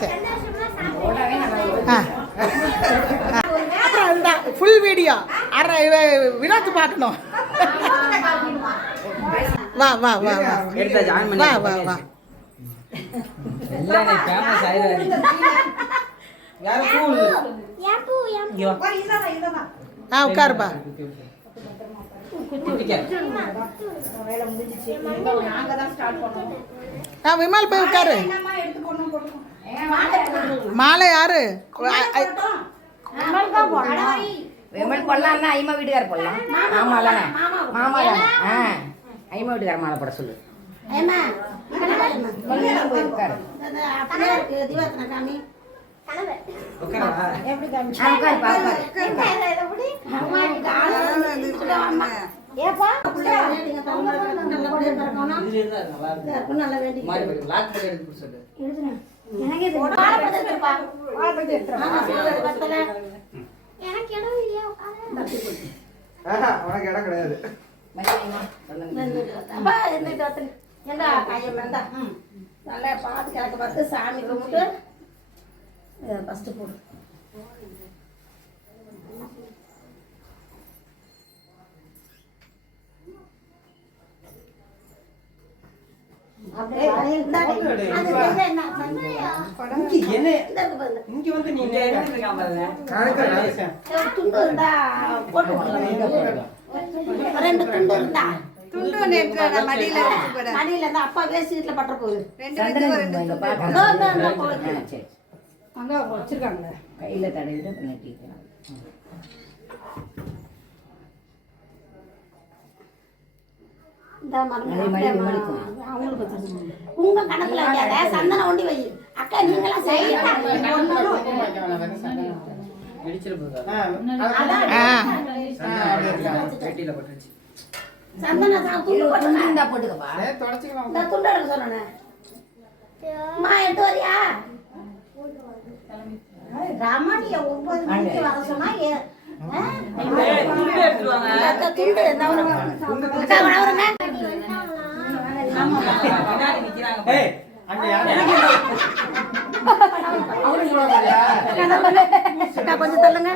சரி அப்புறம் அதுதான் ஃபுல் வீடியோ வினோத்து பார்க்கணும். வா வா வா வா வா வா வா உட்காருப்பா. விமல் போய் உட்காரு. மாலை யாரு? விமல் போடலாம், ஐமா வீட்டுக்கார போடலாம். மாமா தானே, மாமா தானே. ஐமா வீட்டுக்கார மாலை போட சொல்லு. நல்லா பார்த்து கிழக்க பார்த்து சாமி கும்பிட்டு ஃபஸ்ட்டு போடு. அப்பா வேஸ்ட் பற்ற போகுது வச்சிருக்காங்க கையில தடவிட்டு பண்ணிட்டு உங்க கணக்குல சந்தன ஒண்டி வை அக்கா. நீங்களாம் சந்தன போட்டுக்கப்பா. துண்டு எடுக்க சொன்னேன். எடுத்து வரியா? ரமணிய 9 மணிக்கு வர சொன்னா கொஞ்சம் தள்ளுங்க.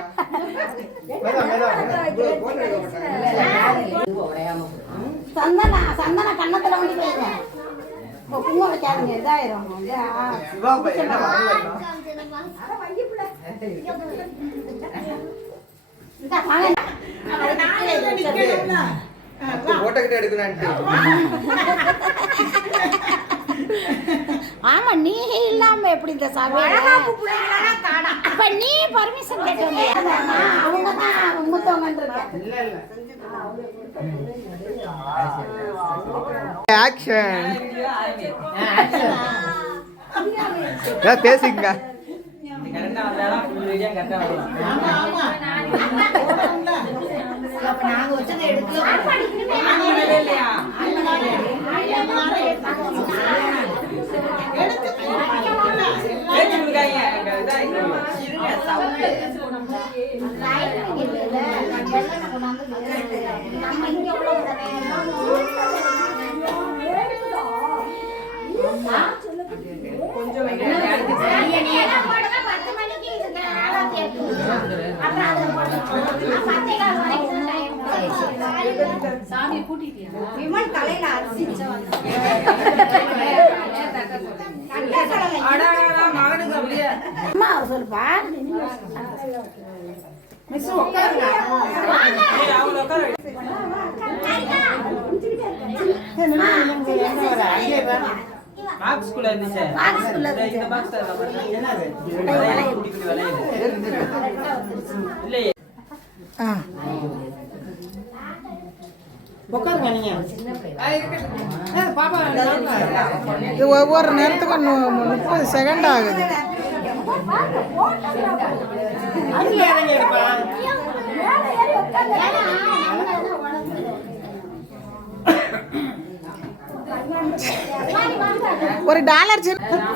சந்தன கண்ணத்துல வந்து போயிருங்க. குங்குமம் வைக்காதுங்க, இதாயிரும். ஆமா, நீ இல்லாம எப்படி இந்த இப்ப நீ பர்மிஷன் கேட்டு அவங்கதான் முத்தவங்க. பேசிங்க. நாங்க வச்சதை எடுத்து விமல் தலையில அரிசி சொல்லுப்பா. இது ஒவ்வொரு நேரத்துக்கும் 30 செகண்ட் ஆகுது. ஒரு டாலர்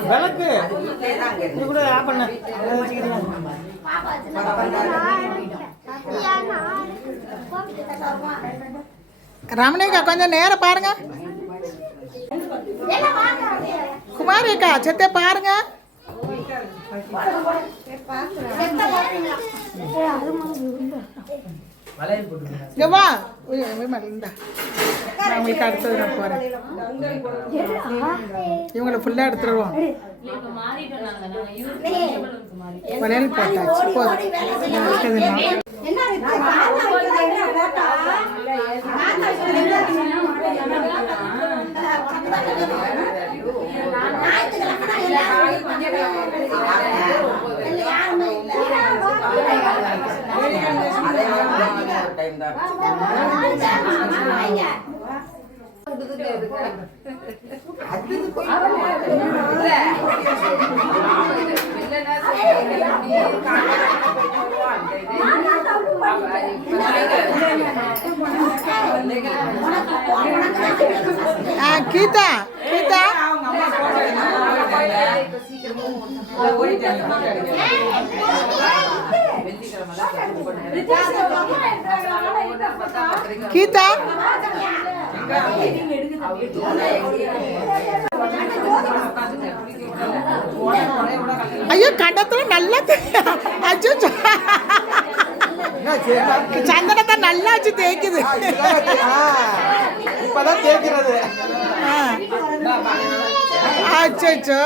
விளக்கு இது கூட ஆஃப் பண்ண ரமணிக்கா கொஞ்சம் நேரம் பாருங்க. குமாரிக்கா செத்த பாருங்க. இங்க வா மறந்தா நான் உங்களுக்கு அடுத்தது நான் போறேன். இவங்களை ஃபுல்லா எடுத்துருவோம். வளையல் போட்டாச்சு போதும். கீதா கீதா கீதா ஐயோ கண்டத்துல நல்லா அச்சோ சந்தனத்தை நல்லா வச்சு தேய்க்குது. இப்பதான் தேய்க்கிறது. அச்சோ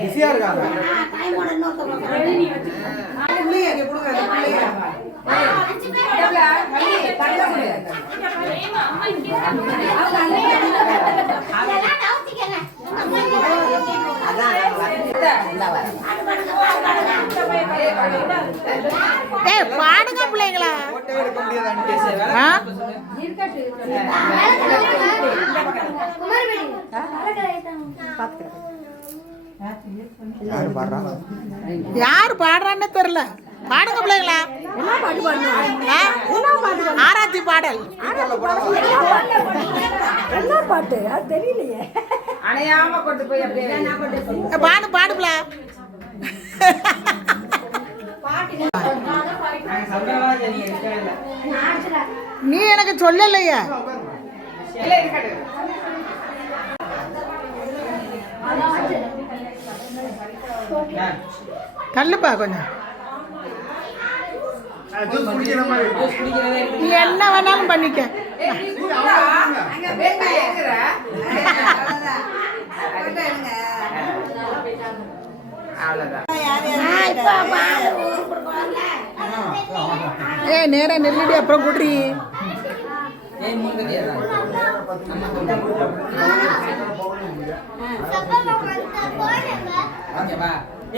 பிஸியா இருக்காங்க. பாடுங்க பிள்ளைங்களா. யாரு பாடுறான்னு தெரியல. பாடுங்க பிள்ளைங்களா. ஆராத்தி பாடல் பாட்டு தெரியலையே. அணையாம கொண்டு போய் அப்படியே பாடு பாடுங்களா. நீ எனக்கு சொல்லலையே. தள்ளுப்பா கொஞ்சம். நீ என்ன வேணாலும் பண்ணிக்க. நேரா நெல்லிடி அப்புறம் குடி.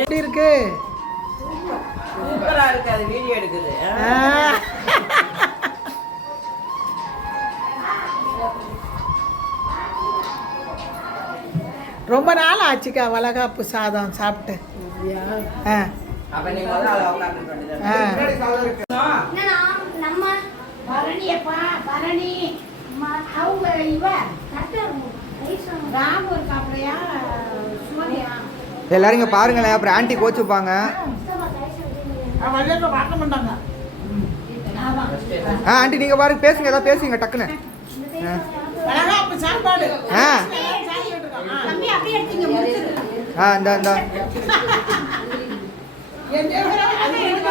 எப்படி இருக்கு? சூப்பரா இருக்கு. அது வீடியோ எடுக்குது. ரொம்ப நாள் ஆச்சுக்கா வளகாப்பு சாதம் சாப்பிட்டு. அப்ப நீ முதல்ல உட்கார்ந்து நம்ம பரணியப்பா பரணி அவங்க இவ ராமு இருக்காப்லையா சூர்யா எல்லாரும் இங்க பாருங்களேன். அப்புறம் ஆன்ட்டி கோச்சுப்பாங்க. பார்க்க மாட்டாங்க. ஆன்ட்டி நீங்க பாருங்க, பேசுங்க, ஏதாவது பேசுங்க டக்குன்னு. வளகாப்பு சாப்பாடு. இந்த